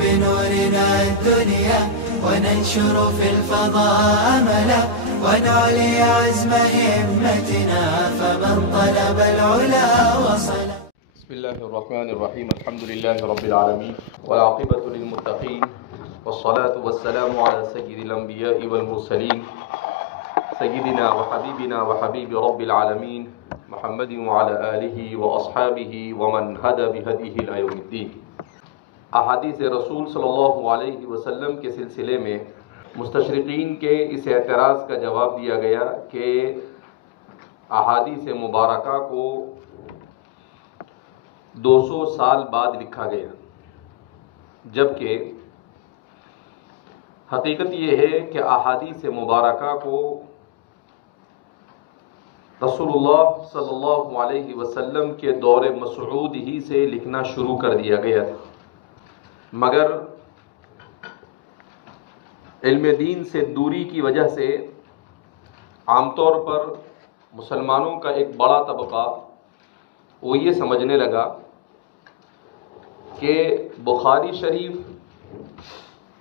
بنورنا الدنيا وننشر في الفضاء أملا ونعلي عزم همتنا فمن طلب العلا وصل. بسم الله الرحمن الرحيم. الحمد لله رب العالمين والعاقبة للمتقين والصلاة والسلام على سيد الأنبياء والمرسلين سيدنا وحبيبنا وحبيب رب العالمين محمد وعلى آله وأصحابه ومن هدى بهديه إلى يوم الدين. احادیث رسول صلی اللہ علیہ وسلم کے سلسلے میں مستشرقین کے اس اعتراض کا جواب دیا گیا کہ احادیث مبارکہ کو 200 سال بعد لکھا گیا، جبکہ حقیقت یہ ہے کہ احادیث مبارکہ کو رسول اللہ صلی اللہ علیہ وسلم کے دور مسعود ہی سے لکھنا شروع کر دیا گیا تھا، مگر علم دین سے دوری کی وجہ سے عام طور پر مسلمانوں کا ایک بڑا طبقہ وہ یہ سمجھنے لگا کہ بخاری شریف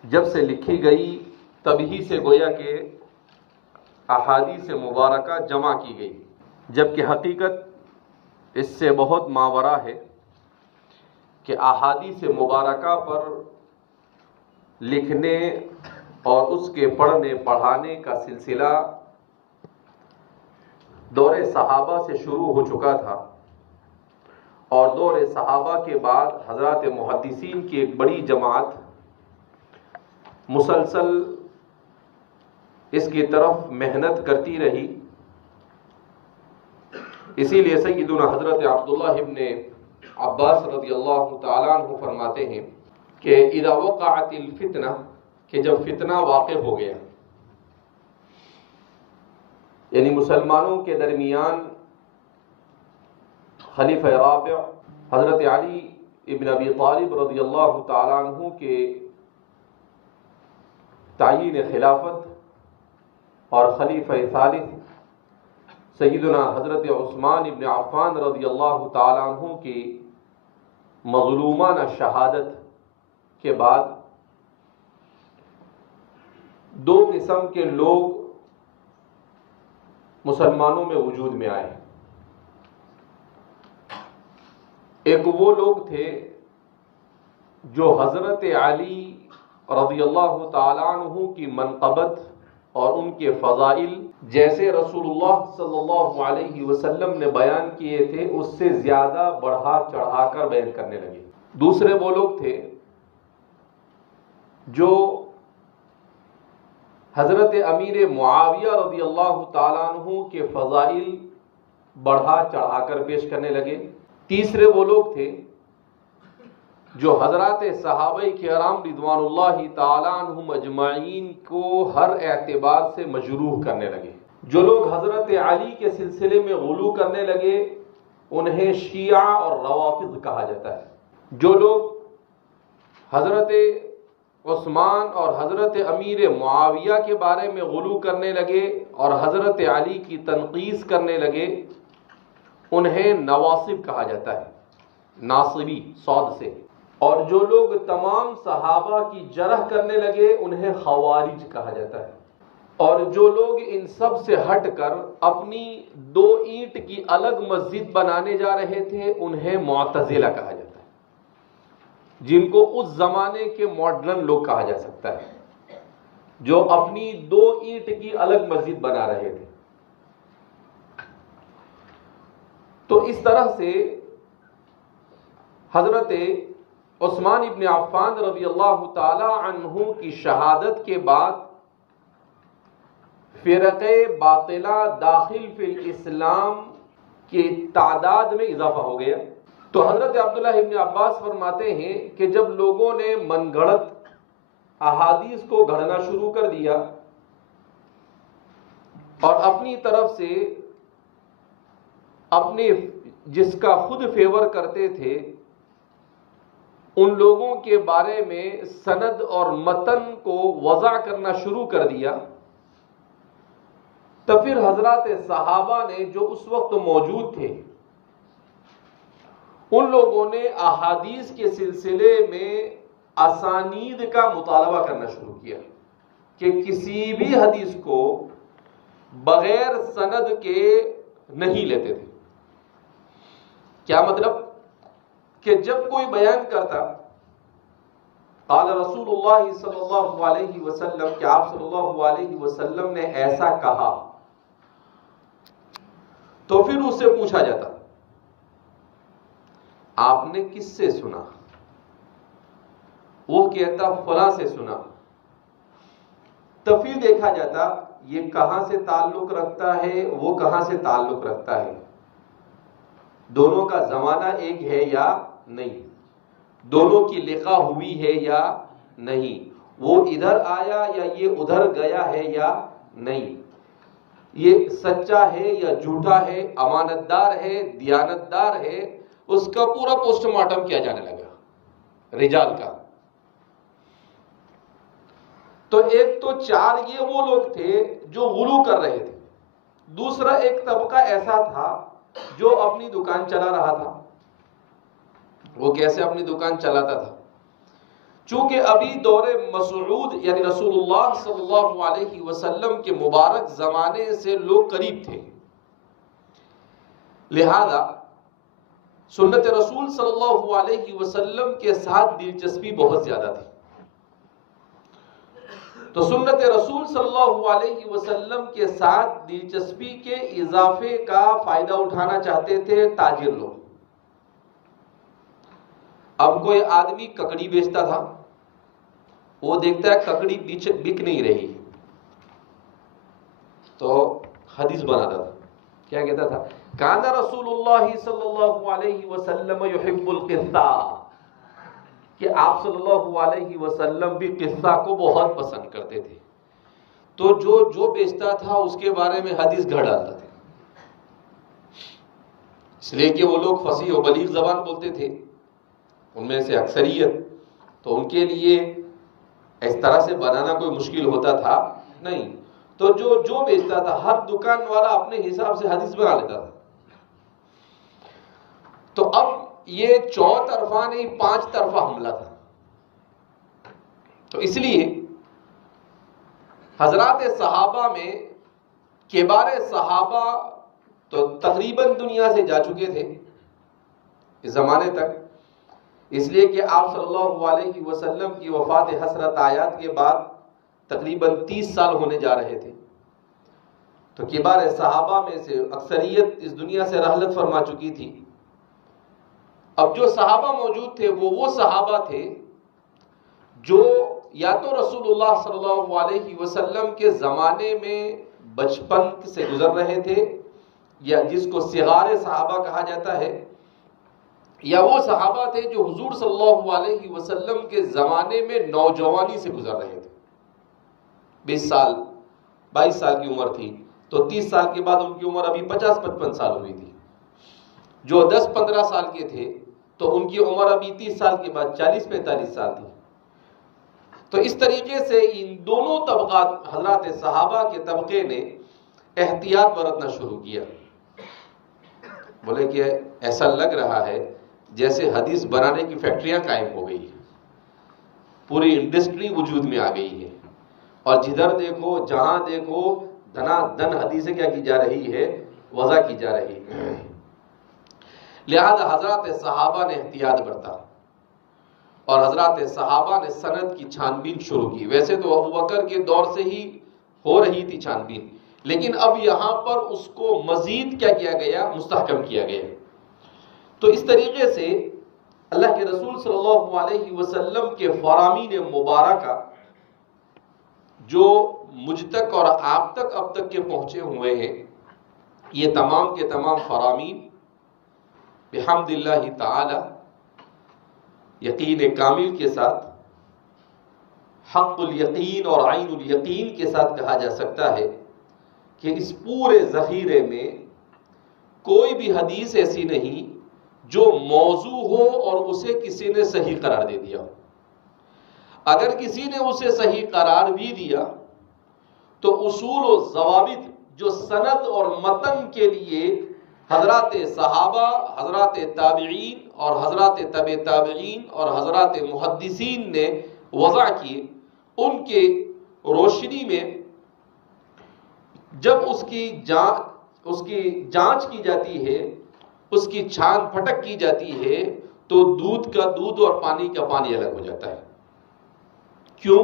جب سے لکھی گئی تبھی سے گویا کہ احادیث مبارکہ جمع کی گئی، جبکہ حقیقت اس سے بہت ماورا ہے کہ احادیث مبارکہ پر لکھنے اور اس کے پڑھنے پڑھانے کا سلسلہ دور صحابہ سے شروع ہو چکا تھا، اور دور صحابہ کے بعد حضرات محدثین کی ایک بڑی جماعت مسلسل اس کی طرف محنت کرتی رہی. اسی لیے سیدنا حضرت عبداللہ ابن عباس رضی اللہ تعالیٰ عنہ فرماتے ہیں کہ اذا وقعت الفتنہ، کہ جب فتنہ واقع ہو گیا، یعنی مسلمانوں کے درمیان خلیفہ رابع حضرت علی ابن ابی طالب رضی اللہ تعالیٰ عنہ کے تعیین خلافت اور خلیفہ ثالث سیدنا حضرت عثمان ابن عفان رضی اللہ تعالیٰ عنہ کی مظلومانہ شہادت کے بعد دو قسم کے لوگ مسلمانوں میں وجود میں آئے. ایک وہ لوگ تھے جو حضرت علی رضی اللہ تعالیٰ عنہ کی منقبت اور ان کے فضائل جیسے رسول اللہ صلی اللہ علیہ وسلم نے بیان کیے تھے اس سے زیادہ بڑھا چڑھا کر بیان کرنے لگے. دوسرے وہ لوگ تھے جو حضرت امیر معاویہ رضی اللہ تعالیٰ عنہ کے فضائل بڑھا چڑھا کر پیش کرنے لگے. تیسرے وہ لوگ تھے جو حضرات صحابہ کرام رضوان اللہ تعالیٰ عنہم اجمعین کو ہر اعتبار سے مجروح کرنے لگے. جو لوگ حضرت علی کے سلسلے میں غلو کرنے لگے انہیں شیعہ اور روافض کہا جاتا ہے. جو لوگ حضرت عثمان اور حضرت امیر معاویہ کے بارے میں غلو کرنے لگے اور حضرت علی کی تنقیص کرنے لگے انہیں نواصب کہا جاتا ہے، ناصبی صاد سے. اور جو لوگ تمام صحابہ کی جرح کرنے لگے انہیں خوارج کہا جاتا ہے. اور جو لوگ ان سب سے ہٹ کر اپنی 2 اینٹ کی الگ مسجد بنانے جا رہے تھے انہیں معتزلہ کہا جاتا ہے، جن کو اس زمانے کے ماڈرن لوگ کہا جا سکتا ہے، جو اپنی 2 اینٹ کی الگ مسجد بنا رہے تھے. تو اس طرح سے حضرت عثمان ابن عفان رضی اللہ تعالی عنہ کی شہادت کے بعد فرقے باطلہ داخل فی الاسلام کی تعداد میں اضافہ ہو گیا. تو حضرت عبداللہ ابن عباس فرماتے ہیں کہ جب لوگوں نے من گھڑت احادیث کو گھڑنا شروع کر دیا اور اپنی طرف سے اپنے جس کا خود فیور کرتے تھے ان لوگوں کے بارے میں سند اور متن کو وضع کرنا شروع کر دیا، تو پھر حضرات صحابہ نے جو اس وقت موجود تھے ان لوگوں نے احادیث کے سلسلے میں اسانید کا مطالبہ کرنا شروع کیا کہ کسی بھی حدیث کو بغیر سند کے نہیں لیتے تھے. کیا مطلب؟ کہ جب کوئی بیان کرتا قال رسول اللہ صلی اللہ علیہ وسلم کہ آپ صلی اللہ علیہ وسلم نے ایسا کہا، تو پھر اس سے پوچھا جاتا آپ نے کس سے سنا؟ وہ کہتا فلاں سے سنا. تو پھر دیکھا جاتا یہ کہاں سے تعلق رکھتا ہے، وہ کہاں سے تعلق رکھتا ہے، دونوں کا زمانہ ایک ہے یا نہیں، دونوں کی لقا ہوئی ہے یا نہیں، وہ ادھر آیا یا یہ ادھر گیا ہے یا نہیں، یہ سچا ہے یا جھوٹا ہے، امانت دار ہے، دیانت دار ہے. اس کا پورا پوسٹ مارٹم کیا جانے لگا رجال کا. تو ایک تو چار یہ وہ لوگ تھے جو غلو کر رہے تھے. دوسرا ایک طبقہ ایسا تھا جو اپنی دکان چلا رہا تھا. وہ کیسے اپنی دکان چلاتا تھا؟ چونکہ ابھی دور مسعود یعنی رسول اللہ صلی اللہ علیہ وسلم کے مبارک زمانے سے لوگ قریب تھے، لہذا سنت رسول صلی اللہ علیہ وسلم کے ساتھ دلچسپی بہت زیادہ تھی. تو سنت رسول صلی اللہ علیہ وسلم کے ساتھ دلچسپی کے اضافے کا فائدہ اٹھانا چاہتے تھے تاجر لوگ. اب کوئی آدمی ککڑی بیچتا تھا، وہ دیکھتا ہے ککڑی بک نہیں رہی تو حدیث بناتا تھا. کیا کہتا تھا؟ کان رسول اللہ صلی اللہ علیہ وسلم یحب القصہ، کہ آپ صلی اللہ علیہ وسلم بھی قصہ کو بہت پسند کرتے تھے. تو جو بیچتا تھا اس کے بارے میں حدیث گھڑ ڈالتا تھا، اس لیے کہ وہ لوگ فصیح و بلیغ زبان بولتے تھے، ان میں سے اکثریت. تو ان کے لیے اس طرح سے بنانا کوئی مشکل ہوتا تھا نہیں. تو جو بیچتا تھا ہر دکان والا اپنے حساب سے حدیث بنا لیتا تھا. تو اب یہ چوطرفہ نہیں 5 طرفہ حملہ تھا. تو اس لیے حضرات صحابہ میں کبار صحابہ تو تقریباً دنیا سے جا چکے تھے اس زمانے تک، اس لیے کہ آپ صلی اللہ علیہ وسلم کی وفات حسرت آیات کے بعد تقریباً 30 سال ہونے جا رہے تھے. تو کبار صحابہ میں سے اکثریت اس دنیا سے رحلت فرما چکی تھی. اب جو صحابہ موجود تھے وہ صحابہ تھے جو یا تو رسول اللہ صلی اللہ علیہ وسلم کے زمانے میں بچپن سے گزر رہے تھے، یا جس کو صغار صحابہ کہا جاتا ہے، یا وہ صحابہ تھے جو حضور صلی اللہ علیہ وسلم کے زمانے میں نوجوانی سے گزر رہے تھے. 20 سال 22 سال کی عمر تھی تو 30 سال کے بعد ان کی عمر ابھی 50-55 سال ہوئی تھی. جو 10-15 سال کے تھے تو ان کی عمر ابھی 30 سال کے بعد 40-45 سال تھی. تو اس طریقے سے ان دونوں طبقات حضرات صحابہ کے طبقے نے احتیاط برتنا شروع کیا. بولے کہ ایسا لگ رہا ہے جیسے حدیث بنانے کی فیکٹریاں قائم ہو گئی ہیں، پوری انڈسٹری وجود میں آ گئی ہے، اور جدھر دیکھو جہاں دیکھو دنا دن حدیثیں کیا کی جا رہی ہے، وضع کی جا رہی ہے. لہذا حضرات صحابہ نے احتیاط برتا اور حضرات صحابہ نے سند کی چھان بین شروع کی. ویسے تو ابوبکر کے دور سے ہی ہو رہی تھی چھان بین، لیکن اب یہاں پر اس کو مزید کیا کیا گیا، مستحکم کیا گیا. تو اس طریقے سے اللہ کے رسول صلی اللہ علیہ وسلم کے فرامین مبارکہ جو مجھ تک اور آپ تک اب تک کے پہنچے ہوئے ہیں، یہ تمام کے تمام فرامین بحمد اللہ تعالی یقین کامل کے ساتھ، حق الیقین اور عین الیقین کے ساتھ کہا جا سکتا ہے کہ اس پورے ذخیرے میں کوئی بھی حدیث ایسی نہیں جو موضوع ہو اور اسے کسی نے صحیح قرار دے دیا. اگر کسی نے اسے صحیح قرار بھی دیا تو اصول و ضوابط جو سند اور متن کے لیے حضرات صحابہ، حضرات تابعین اور حضرات تبع تابعین اور حضرات محدثین نے وضع کیے، ان کے روشنی میں جب اس کی جانچ کی جاتی ہے، اس کی چھان پھٹک کی جاتی ہے، تو دودھ کا دودھ اور پانی کا پانی الگ ہو جاتا ہے۔ کیوں؟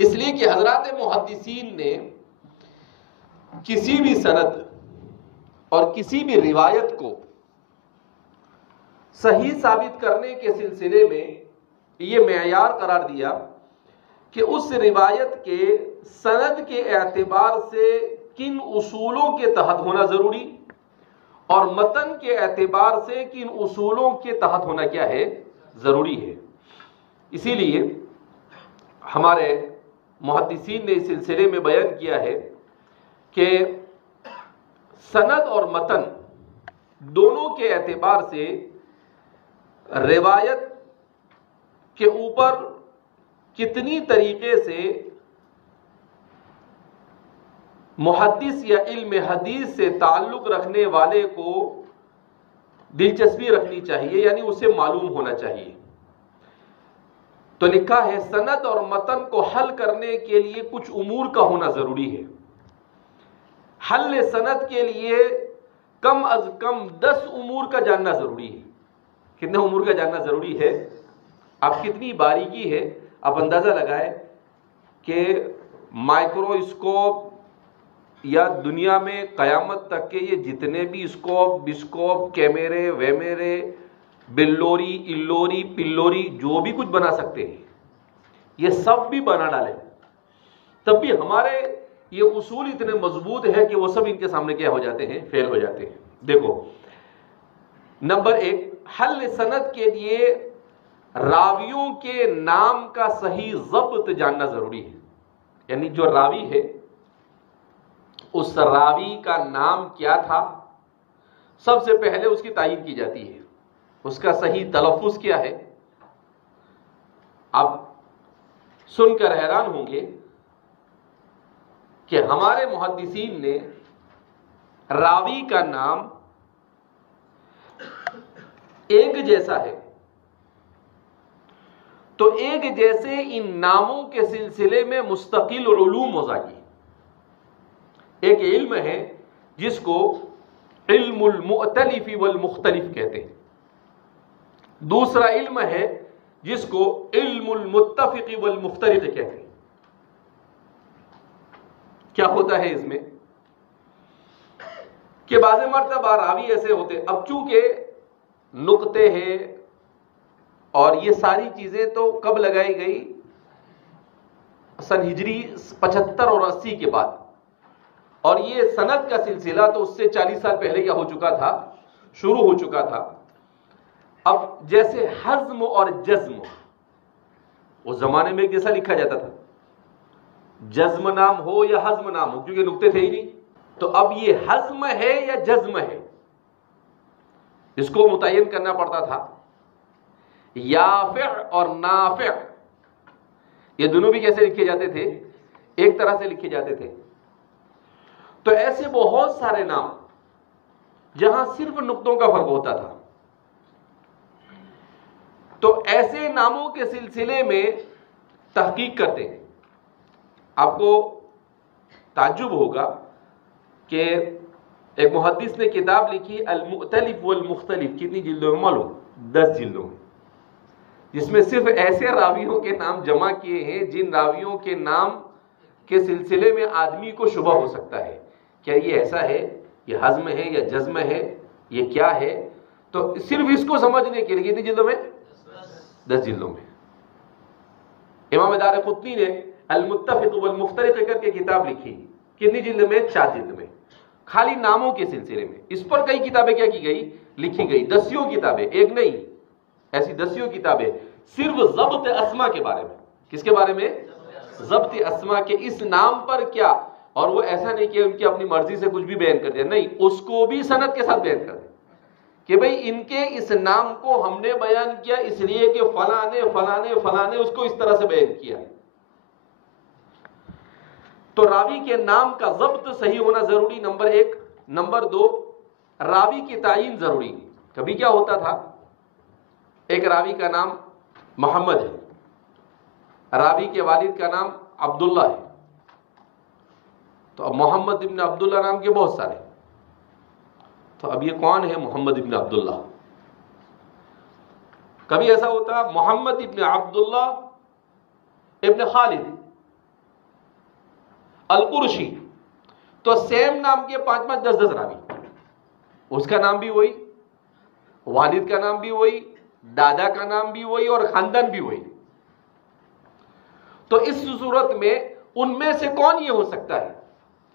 اس لیے کہ حضرات محدثین نے کسی بھی سند اور کسی بھی روایت کو صحیح ثابت کرنے کے سلسلے میں یہ معیار قرار دیا کہ اس روایت کے سند کے اعتبار سے کن اصولوں کے تحت ہونا ضروری اور متن کے اعتبار سے کن اصولوں کے تحت ہونا کیا ہے؟ ضروری ہے۔ اسی لیے ہمارے محدثین نے اس سلسلے میں بیان کیا ہے کہ سند اور متن دونوں کے اعتبار سے روایت کے اوپر کتنی طریقے سے محدث یا علم حدیث سے تعلق رکھنے والے کو دلچسپی رکھنی چاہیے، یعنی اسے معلوم ہونا چاہیے۔ تو لکھا ہے سند اور متن کو حل کرنے کے لیے کچھ امور کا ہونا ضروری ہے۔ حل سند کے لیے کم از کم 10 امور کا جاننا ضروری ہے۔ کتنے امور کا جاننا ضروری ہے؟ اب کتنی باریکی ہے، آپ اندازہ لگائیں کہ مائکروسکوپ یا دنیا میں قیامت تک کے یہ جتنے بھی اسکوپ بسکوپ کیمرے ویمرے بلوری الوری پلوری جو بھی کچھ بنا سکتے ہیں، یہ سب بھی بنا ڈالیں، تب بھی ہمارے یہ اصول اتنے مضبوط ہیں کہ وہ سب ان کے سامنے کیا ہو جاتے ہیں؟ فیل ہو جاتے ہیں۔ دیکھو، نمبر 1، حل سند کے لیے راویوں کے نام کا صحیح ضبط جاننا ضروری ہے۔ یعنی جو راوی ہے اس راوی کا نام کیا تھا، سب سے پہلے اس کی تعین کی جاتی ہے، اس کا صحیح تلفظ کیا ہے۔ آپ سن کر حیران ہوں گے کہ ہمارے محدثین نے راوی کا نام ایک جیسا ہے، تو ایک جیسے ان ناموں کے سلسلے میں مستقل علوم وضع کی۔ ایک علم ہے جس کو علم المؤتلف والمختلف کہتے ہیں، دوسرا علم ہے جس کو علم المتفق والمفترق کہتے ہیں۔ کیا ہوتا ہے اس میں کہ بعض مرتبہ راوی ایسے ہوتے، اب چونکہ نقطے ہیں اور یہ ساری چیزیں تو کب لگائی گئی؟ سن ہجری 75 اور 80 کے بعد، اور یہ سند کا سلسلہ تو اس سے 40 سال پہلے کیا ہو چکا تھا؟ شروع ہو چکا تھا۔ اب جیسے حزم اور جزم اس زمانے میں ایک جیسا لکھا جاتا تھا، جزم نام ہو یا حزم نام ہو، کیونکہ نقطے تھے ہی نہیں، تو اب یہ حزم ہے یا جزم ہے، اس کو متعین کرنا پڑتا تھا۔ یافع اور نافع یہ دونوں بھی کیسے لکھے جاتے تھے؟ ایک طرح سے لکھے جاتے تھے۔ تو ایسے بہت سارے نام جہاں صرف نقطوں کا فرق ہوتا تھا، تو ایسے ناموں کے سلسلے میں تحقیق کرتے ہیں۔ آپ کو تعجب ہوگا کہ ایک محدث نے کتاب لکھی المؤتلف والمختلف، کتنی جلدوں میں معلوم؟ 10 جلدوں میں، جس میں صرف ایسے راویوں کے نام جمع کیے ہیں جن راویوں کے نام کے سلسلے میں آدمی کو شبہ ہو سکتا ہے، کیا یہ ایسا ہے، یہ حزم ہے یا جزم ہے، یہ کیا ہے؟ تو صرف اس کو سمجھنے کے لیے کتنی جلدوں میں؟ 10 جلدوں میں۔ امام دارقطنی نے المتفق والمفترق کر کے کتاب لکھی، کتنی جلد میں؟ 4 جلد میں، خالی ناموں کے سلسلے میں۔ اس پر کئی کتابیں کیا کی گئی؟ لکھی گئی، 10 کتابیں، ایک نہیں، ایسی 10 کتابیں صرف ضبط اسما کے بارے میں۔ کس کے بارے میں؟ ضبط اسما کے، اس نام پر کیا، اور وہ ایسا نہیں کہ ان کی اپنی مرضی سے کچھ بھی بیان کر دیا، نہیں، اس کو بھی سند کے ساتھ بیان کر دیا کہ بھئی ان کے اس نام کو ہم نے بیان کیا اس لیے کہ فلاں نے فلاں نے فلاں نے اس کو اس طرح سے بیان کیا۔ تو راوی کے نام کا ضبط صحیح ہونا ضروری، نمبر 1۔ نمبر 2، راوی کی تعین ضروری. کبھی کیا ہوتا تھا، ایک راوی کا نام محمد ہے، راوی کے والد کا نام عبداللہ ہے، تو اب محمد ابن عبداللہ نام کے بہت سارے، تو اب یہ کون ہے محمد ابن عبداللہ؟ کبھی ایسا ہوتا محمد ابن عبداللہ ابن خالد القرشی، تو سیم نام کے 5 10 راوی، اس کا نام بھی وہی، والد کا نام بھی وہی، دادا کا نام بھی وہی، اور خاندان بھی وہی. تو اس صورت میں ان میں سے کون یہ ہو سکتا ہے،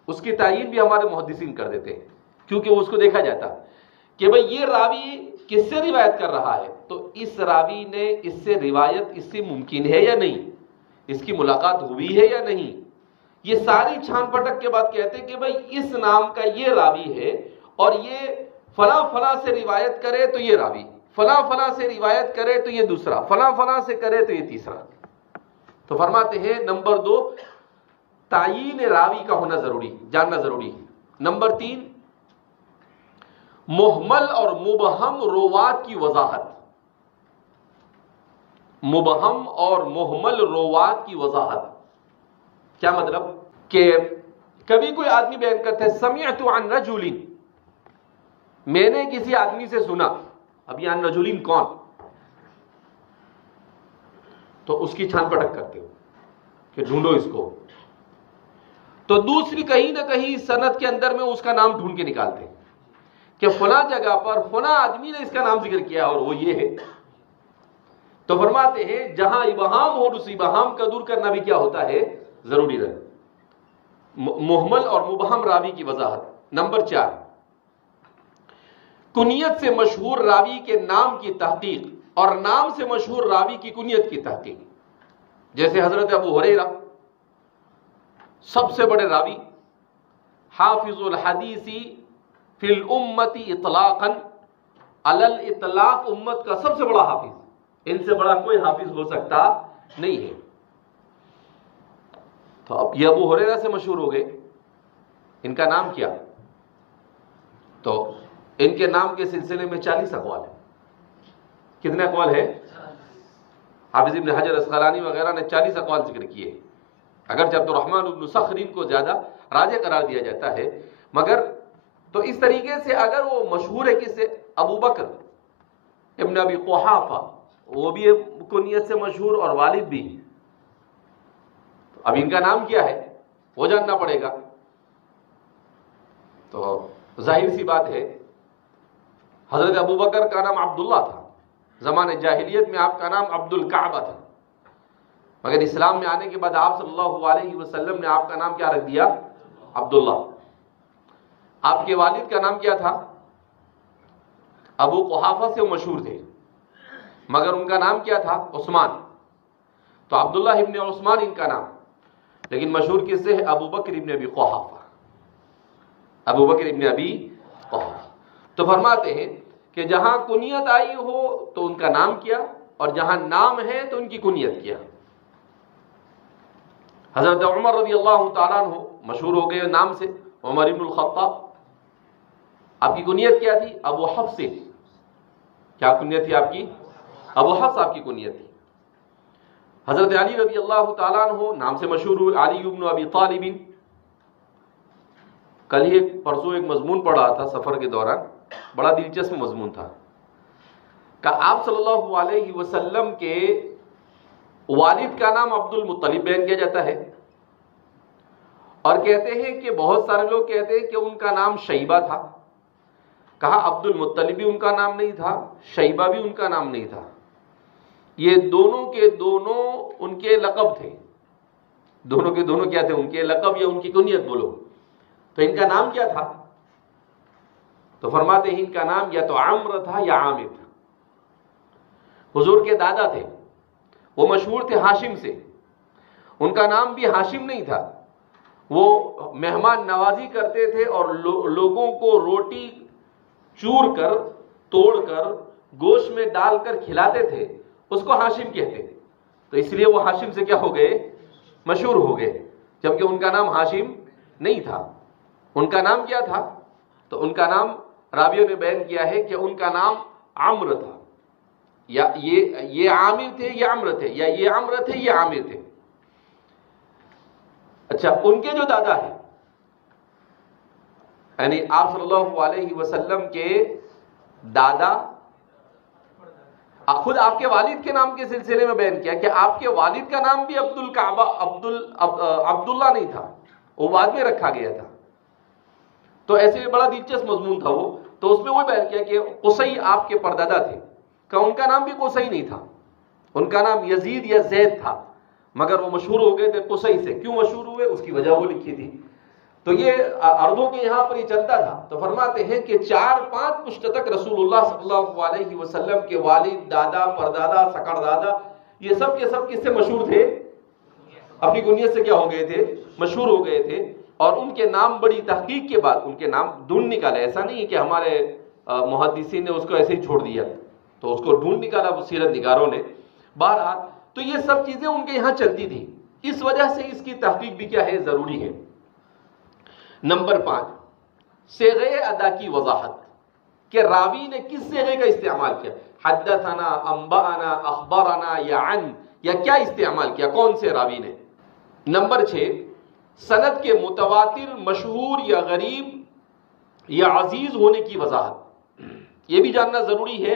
اس کی تعین بھی ہمارے محدثین کر دیتے ہیں، کیونکہ اس کو دیکھا جاتا کہ بھئی یہ راوی کس سے روایت کر رہا ہے، تو اس راوی نے اس سے روایت اس سے ممکن ہے یا نہیں، اس کی ملاقات ہوئی ہے یا نہیں. یہ ساری چھان پٹک کے بعد کہتے ہیں کہ بھئی اس نام کا یہ راوی ہے، اور یہ فلاں فلاں سے روایت کرے تو یہ راوی، فلاں فلاں سے روایت کرے تو یہ دوسرا، فلاں فلاں سے کرے تو یہ تیسرا. تو فرماتے ہیں نمبر 2 تعیین راوی کا ہونا ضروری، جاننا ضروری. نمبر 3 محمل اور مبہم روات کی وضاحت. مبہم اور محمل روات کی وضاحت کیا مطلب؟ کہ کبھی کوئی آدمی بیان کرتا ہے سمعت عن رجل، میں نے کسی آدمی سے سنا. اب یہ عن رجل کون؟ تو اس کی چھان پٹک کرتے ہو کہ ڈھونڈو اس کو. تو دوسری کہیں نہ کہیں سند کے اندر میں اس کا نام ڈھونڈ کے نکالتے ہیں کہ فلاں جگہ پر فلاں آدمی نے اس کا نام ذکر کیا اور وہ یہ ہے. تو فرماتے ہیں جہاں ابہام ہو اس ابہام کا دور کرنا بھی کیا ہوتا ہے، ضروری رہے. محمل اور مبہم راوی کی وضاحت. نمبر 4 کنیت سے مشہور راوی کے نام کی تحقیق اور نام سے مشہور راوی کی کنیت کی تحقیق. جیسے حضرت ابو ہریرہ سب سے بڑے راوی، حافظ الحدیث فی الامت اطلاقا، علی الاطلاق امت کا سب سے بڑا حافظ، ان سے بڑا کوئی حافظ ہو سکتا نہیں ہے. تو اب یہ ابو ہریرہ سے مشہور ہو گئے، ان کا نام کیا؟ تو ان کے نام کے سلسلے میں 40 اقوال ہیں. کتنے اقوال ہیں؟ حافظ ابن حجر اسقلانی وغیرہ نے 40 اقوال ذکر کیے، اگرچہ عبد الرحمن بن صخر کو زیادہ راجح قرار دیا جاتا ہے. مگر تو اس طریقے سے اگر وہ مشہور ہے کس سے؟ ابو بکر ابن ابی قحافہ، وہ بھی کنیت سے مشہور اور والد بھی. اب ان کا نام کیا ہے وہ جاننا پڑے گا. تو ظاہر سی بات ہے حضرت ابو بکر کا نام عبداللہ تھا، زمانے جاہلیت میں آپ کا نام عبد الکعبہ تھا، مگر اسلام میں آنے کے بعد آپ صلی اللہ علیہ وسلم نے آپ کا نام کیا رکھ دیا؟ عبداللہ. آپ کے والد کا نام کیا تھا؟ ابو قحافہ سے وہ مشہور تھے، مگر ان کا نام کیا تھا؟ عثمان. تو عبداللہ ابن عثمان ان کا نام، لیکن مشہور کس سے ہے؟ ابو بکر ابن ابی قحافہ. ابو بکر ابن ابی قحافہ. تو فرماتے ہیں کہ جہاں کنیت آئی ہو تو ان کا نام کیا، اور جہاں نام ہے تو ان کی کنیت کیا. حضرت عمر رضی اللہ تعالیٰ عنہ مشہور ہو گئے نام سے، عمر ابن الخطاب. آپ کی کنیت کیا تھی؟ ابو حفص. کیا کنیت تھی آپ کی؟ ابو حفص آپ کی کنیت تھی. حضرت علی رضی اللہ تعالیٰ عنہ نام سے مشہور ہوئے علی ابن ابی طالب. کل ہی پرسوں ایک مضمون پڑھ رہا تھا سفر کے دوران، بڑا دلچسپ مضمون تھا کہ آپ صلی اللہ علیہ وسلم کے والد کا نام عبد المطلب بیان کیا جاتا ہے، اور کہتے ہیں کہ بہت سارے لوگ کہتے ہیں کہ ان کا نام شیبہ تھا. کہا عبد المطلب بھی ان کا نام نہیں تھا، شیبہ بھی ان کا نام نہیں تھا، یہ دونوں کے دونوں ان کے لقب تھے. دونوں کے دونوں کیا تھے؟ ان کے لقب یا ان کی کنیت بولو. تو ان کا نام کیا تھا؟ تو فرماتے ہیں ان کا نام یا تو عمرو تھا یا عامر تھا. حضور کے دادا تھے، وہ مشہور تھے ہاشم سے، ان کا نام بھی ہاشم نہیں تھا. وہ مہمان نوازی کرتے تھے اور لوگوں کو روٹی چور کر توڑ کر گوشت میں ڈال کر کھلاتے تھے، اس کو ہاشم کہتے تھے. تو اس لیے وہ ہاشم سے کیا ہو گئے؟ مشہور ہو گئے، جبکہ ان کا نام ہاشم نہیں تھا. ان کا نام کیا تھا؟ تو ان کا نام راویوں نے بیان کیا ہے کہ ان کا نام عمرو تھا، یا یہ عامر تھے یا عمرو تھے، یا یہ عمرو تھے یا عامر تھے۔ اچھا، ان کے جو دادا ہیں، یعنی آپ صلی اللہ علیہ وسلم کے دادا، خود آپ کے والد کے نام کے سلسلے میں بیان کیا کہ آپ کے والد کا نام بھی عبداللہ نہیں تھا، وہ بعد میں رکھا گیا تھا۔ تو ایسے بڑا دلچسپ مضمون تھا وہ، تو اس میں وہ بیان کیا کہ قصی آپ کے پردادا تھے، کہ ان کا نام بھی قصی نہیں تھا، ان کا نام یزید یا زید تھا، مگر وہ مشہور ہو گئے تھے قصی سے۔ کیوں مشہور ہوئے اس کی وجہ وہ لکھی تھی۔ تو یہ عربوں کے یہاں پر یہ چلتا تھا۔ تو فرماتے ہیں کہ 4-5 پشت تک رسول اللہ صلی اللہ علیہ وسلم کے والد، دادا، پردادا، سکڑ دادا، یہ سب کے سب کس سے مشہور تھے؟ اپنی کنیت سے کیا ہو گئے تھے؟ مشہور ہو گئے تھے۔ اور ان کے نام بڑی تحقیق کے بعد ان کے نام ڈھونڈ نکالے، ایسا نہیں ہے کہ ہمارے محدثین نے اس کو ایسے ہی چھوڑ دیا، تو اس کو ڈھونڈ نکالا وہ سیرت نگاروں نے۔ بہرحال تو یہ سب چیزیں ان کے یہاں چلتی تھی، اس وجہ سے اس کی تحقیق بھی کیا ہے؟ ضروری ہے۔ نمبر 5، صیغے ادا کی وضاحت، کہ راوی نے کس صیغے کا استعمال کیا، حدثنا، انبأنا، اخبرنا یا عن، یا کیا استعمال کیا، کون سے راوی نے۔ نمبر 6، سند کے متواتر، مشہور یا غریب یا عزیز ہونے کی وضاحت۔ یہ بھی جاننا ضروری ہے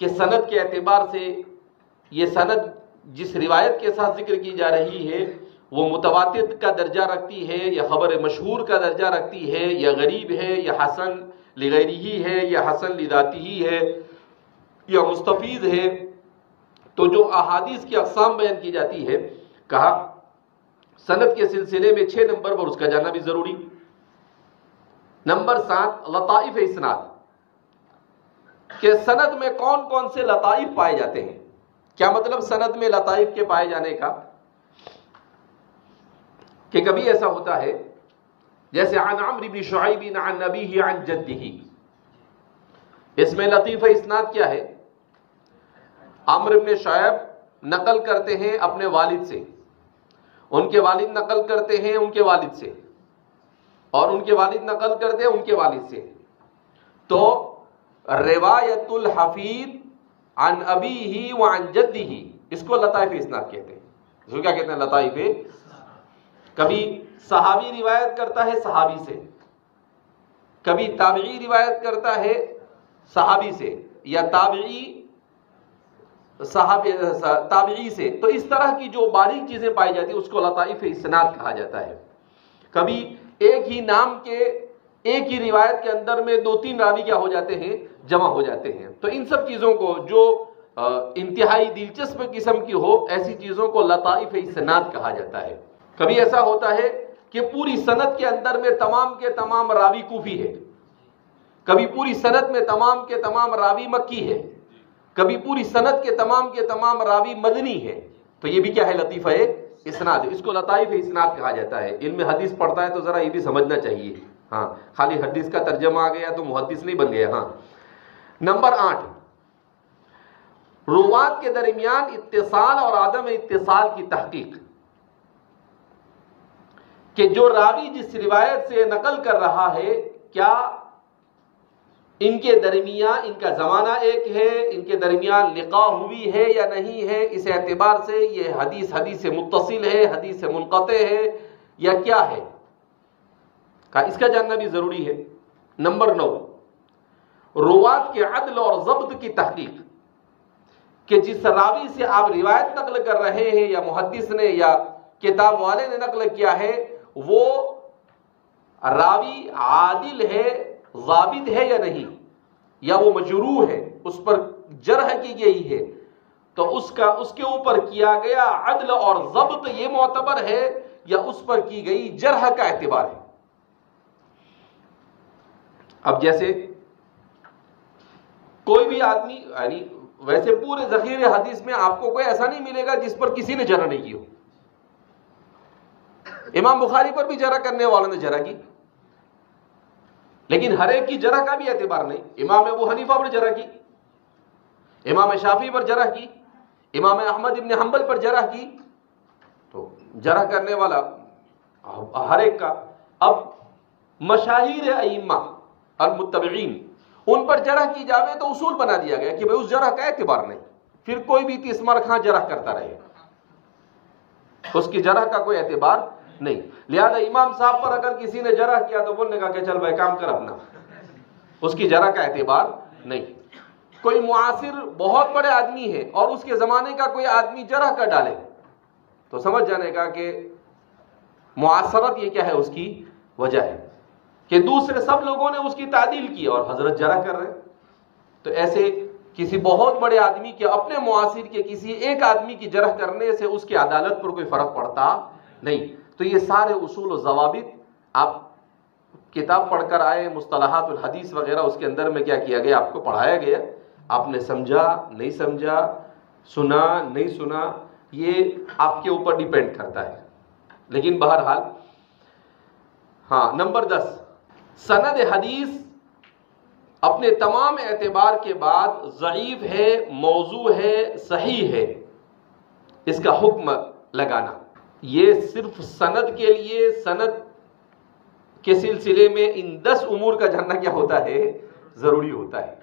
کہ سند کے اعتبار سے یہ سند جس روایت کے ساتھ ذکر کی جا رہی ہے وہ متواتر کا درجہ رکھتی ہے، یا خبر مشہور کا درجہ رکھتی ہے، یا غریب ہے، یا حسن لغیرہ ہے، یا حسن لذاتہ ہے، یا مستفیض ہے۔ تو جو احادیث کی اقسام بیان کی جاتی ہے، کہا سند کے سلسلے میں 6 نمبر پر اس کا جاننا بھی ضروری۔ نمبر 7، لطائف اسناد، کہ سند میں کون کون سے لطائف پائے جاتے ہیں۔ کیا مطلب سند میں لطائف کے پائے جانے کا؟ کہ کبھی ایسا ہوتا ہے جیسے عن عمرو بن شعیب عن ابیہ عن جدہ، اس میں لطیف اسناد کیا ہے؟ عمرو بن شعیب نقل کرتے ہیں اپنے والد سے، ان کے والد نقل کرتے ہیں ان کے والد سے، اور ان کے والد نقل کرتے ہیں ان کے والد سے۔ تو روایت الحفید عن ابیہ وعن جدہ، اس کو لطائف اسناد کہتے ہیں۔ اس کو کیا کہتے ہیں؟ لطائف۔ کبھی صحابی روایت کرتا ہے صحابی سے، کبھی تابعی روایت کرتا ہے صحابی سے، یا تابعی سے۔ تو اس طرح کی جو باریک چیزیں پائی جاتی ہیں اس کو لطائف اسناد کہا جاتا ہے۔ کبھی ایک ہی نام کے ایک ہی روایت کے اندر میں 2-3 راوی کیا ہو جاتے ہیں؟ جمع ہو جاتے ہیں۔ تو ان سب چیزوں کو جو انتہائی دلچسپ قسم کی ہو، ایسی چیزوں کو لطائف اسناد کہا جاتا ہے۔ کبھی ایسا ہوتا ہے کہ پوری سند کے اندر میں تمام کے تمام راوی کوفی ہے، کبھی پوری سند میں تمام کے تمام راوی مکی ہے، کبھی پوری سند کے تمام راوی مدنی ہے۔ تو یہ بھی کیا ہے؟ لطیفہ اسناد، اس کو لطائف اسناد کہا جاتا ہے۔ علم حدیث پڑھتا ہے تو ذرا یہ بھی سمجھنا چاہیے، ہاں خالی حدیث کا ترجمہ آ گیا تو محدث نہیں بن گیا۔ ہاں۔ نمبر 8، روات کے درمیان اتصال اور عدم اتصال کی تحقیق، کہ جو راوی جس روایت سے نقل کر رہا ہے کیا ان کے درمیان ان کا زمانہ ایک ہے، ان کے درمیان لقاء ہوئی ہے یا نہیں ہے، اس اعتبار سے یہ حدیث سے متصل ہے، حدیث سے منقطع ہے یا کیا ہے، اس کا جاننا بھی ضروری ہے۔ نمبر 9، روات کے عدل اور ضبط کی تحقیق، کہ جس راوی سے آپ روایت نقل کر رہے ہیں، یا محدث نے یا کتاب والے نے نقل کیا ہے، وہ راوی عادل ہے، ضابط ہے یا نہیں، یا وہ مجروح ہے، اس پر جرح کی گئی ہے، تو اس کے اوپر کیا گیا عدل اور ضبط یہ معتبر ہے، یا اس پر کی گئی جرح کا اعتبار ہے۔ اب جیسے کوئی بھی آدمی، یعنی ویسے پورے ذخیرے حدیث میں آپ کو کوئی ایسا نہیں ملے گا جس پر کسی نے جرح نہیں کی ہو۔ امام بخاری پر بھی جرح کرنے والوں نے جرح کی، لیکن ہر ایک کی جرح کا بھی اعتبار نہیں۔ امام ابو حنیفہ پر جرح کی، امام شافعی پر جرح کی، امام احمد ابن حنبل پر جرح کی، تو جرح کرنے والا ہر ایک کا۔ اب مشاہیر ائمہ المتبعین ان پر جرح کی جاوے تو اصول بنا دیا گیا کہ بھئی اس جرح کا اعتبار نہیں، پھر کوئی بھی تیسمر خاں جرح کرتا رہے، اس کی جرح کا کوئی اعتبار نہیں. لہذا امام صاحب پر اگر کسی نے جرح کیا تو بولنے کا کہ چل بھائی کام کر اپنا، اس کی جرح کا اعتبار نہیں. کوئی معاصر بہت بڑے آدمی ہے اور اس کے زمانے کا کوئی آدمی جرح کر ڈالے تو سمجھ جانے کا کہ معاصرت یہ کیا ہے، اس کی وجہ ہے کہ دوسرے سب لوگوں نے اس کی تعدیل کی اور حضرت جرح کر رہے. تو ایسے کسی بہت بڑے آدمی کے اپنے معاصر کے کسی ایک آدمی کی جرح کرنے سے اس کی عدالت پر کوئی فرق پڑتا نہیں. تو یہ سارے اصول و ضوابط آپ کتاب پڑھ کر آئے، مصطلحات الحدیث وغیرہ، اس کے اندر میں کیا کیا گیا، آپ کو پڑھایا گیا. آپ نے سمجھا نہیں سمجھا، سنا نہیں سنا، یہ آپ کے اوپر ڈیپینڈ کرتا ہے. لیکن بہرحال ہاں. نمبر 10، سند حدیث اپنے تمام اعتبار کے بعد ضعیف ہے، موضوع ہے، صحیح ہے، اس کا حکم لگانا. یہ صرف سند کے لیے، سند کے سلسلے میں ان 10 امور کا جاننا کیا ہوتا ہے، ضروری ہوتا ہے.